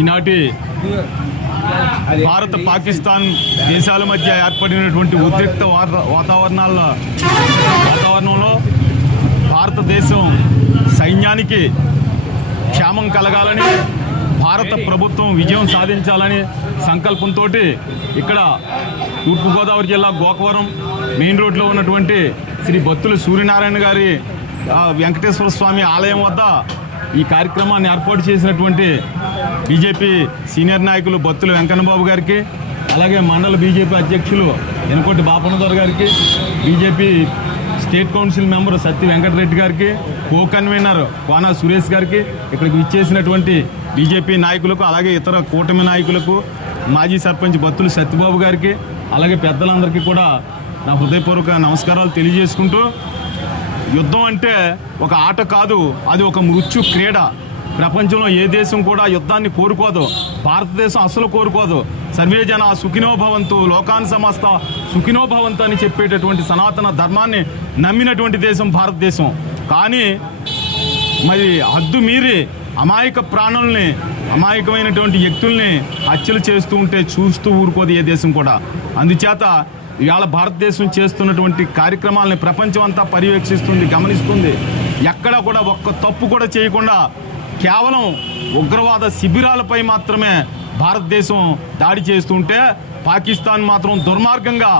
ఈనాటి భారత పాకిస్తాన్ దేశాల మధ్య ఏర్పడినటువంటి ఉద్రిక్త వాతావరణంలో భారతదేశం సైన్యానికి క్షేమం కలగాలని, భారత ప్రభుత్వం విజయం సాధించాలని సంకల్పంతో ఇక్కడ తూర్పుగోదావరి జిల్లా గోకవరం మెయిన్ రోడ్లో ఉన్నటువంటి శ్రీ బత్తుల సూర్యనారాయణ గారి వెంకటేశ్వర స్వామి ఆలయం వద్ద ఈ కార్యక్రమాన్ని ఏర్పాటు చేసినటువంటి బీజేపీ సీనియర్ నాయకులు బత్తుల వెంకన్నబాబు గారికి, అలాగే మండల బీజేపీ అధ్యక్షులు ఎనకోటి బాపనదొర గారికి, BJP state council member Satti Venkatareddy గారికి, కో కన్వీనర్ కోనా సురేష్ గారికి, ఇక్కడికి ఇచ్చేసినటువంటి బీజేపీ నాయకులకు, అలాగే ఇతర కూటమి నాయకులకు, మాజీ సర్పంచ్ బత్తుల సత్యబాబు గారికి, అలాగే పెద్దలందరికీ కూడా నా హృదయపూర్వక నమస్కారాలు తెలియజేసుకుంటూ, యుద్ధం అంటే ఒక ఆట కాదు, అది ఒక మృత్యు క్రీడ. ప్రపంచంలో ఏ దేశం కూడా యుద్ధాన్ని కోరుకోదు, భారతదేశం అసలు కోరుకోదు. సర్వేజన సుఖినోభవంతు, లోకాన్ సమస్త సుఖినోభవంతు అని చెప్పేటటువంటి సనాతన ధర్మాన్ని నమ్మినటువంటి దేశం భారతదేశం. కానీ మరి హద్దు మీరి అమాయక ప్రాణుల్ని, అమాయకమైనటువంటి వ్యక్తుల్ని హత్యలు చేస్తూ ఉంటే చూస్తూ ఊరుకోదు ఏ దేశం కూడా. అందుచేత ఇవాళ భారతదేశం చేస్తున్నటువంటి కార్యక్రమాలని ప్రపంచం అంతా పర్యవేక్షిస్తుంది, గమనిస్తుంది. ఎక్కడా కూడా ఒక్క తప్పు కూడా చేయకుండా కేవలం ఉగ్రవాద శిబిరాలపై మాత్రమే భారతదేశం దాడి చేస్తుంటే, పాకిస్తాన్ మాత్రం దుర్మార్గంగా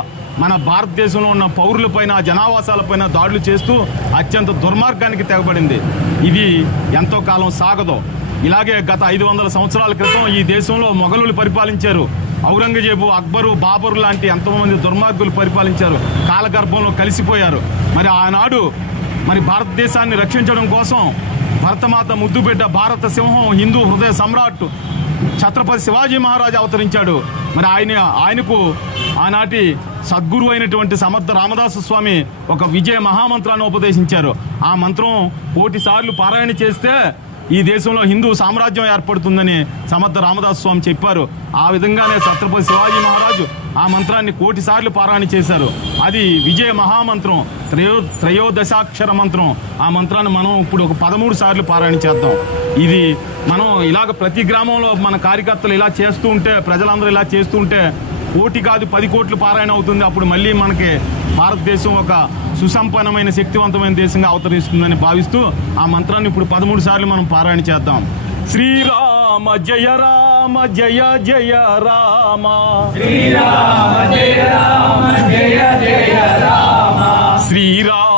మన భారతదేశంలో ఉన్న పౌరులపైన, జనావాసాలపైన దాడులు చేస్తూ అత్యంత దుర్మార్గానికి తెగబడింది. ఇది ఎంతో కాలం సాగదు. ఇలాగే గత 500 సంవత్సరాల క్రితం ఈ దేశంలో మొఘలులు పరిపాలించారు. ఔరంగజేబు, అక్బరు, బాబరు లాంటి ఎంతోమంది దుర్మార్గులు పరిపాలించారు, కాలగర్భంలో కలిసిపోయారు. మరి ఆనాడు మరి భారతదేశాన్ని రక్షించడం కోసం భరతమాత ముద్దుబిడ్డ, భారత సింహం, హిందూ హృదయ సమ్రాట్ ఛత్రపతి శివాజీ మహారాజ్ అవతరించాడు. మరి ఆయనకు ఆనాటి సద్గురు అయినటువంటి సమర్థ రామదాసు స్వామి ఒక విజయ మహామంత్రాన్ని ఉపదేశించారు. ఆ మంత్రం 1,000 సార్లు పారాయణ చేస్తే ఈ దేశంలో హిందూ సామ్రాజ్యం ఏర్పడుతుందని సమర్థ రామదాసు స్వామి చెప్పారు. ఆ విధంగానే ఛత్రపతి శివాజీ మహారాజు ఆ మంత్రాన్ని 1,000 సార్లు పారాయణ చేశారు. అది విజయ మహామంత్రం, త్రయోదశాక్షర మంత్రం. ఆ మంత్రాన్ని మనం ఇప్పుడు ఒక 13 సార్లు పారాయణ చేద్దాం. ఇది మనం ఇలాగ ప్రతి గ్రామంలో మన కార్యకర్తలు ఇలా చేస్తూ ఉంటే, ప్రజలందరూ ఇలా చేస్తూ ఉంటే 1 కాదు 10 కోట్లు పారాయణ అవుతుంది. అప్పుడు మళ్ళీ మనకి భారతదేశం ఒక సుసంపన్నమైన, శక్తివంతమైన దేశంగా అవతరిస్తుందని భావిస్తూ ఆ మంత్రాన్ని ఇప్పుడు 13 సార్లు మనం పారాయణ చేద్దాం. శ్రీరామ జయ రామ జయ జయ రామ, శ్రీరామ జయ రామ జయ జయ రామ, శ్రీరామ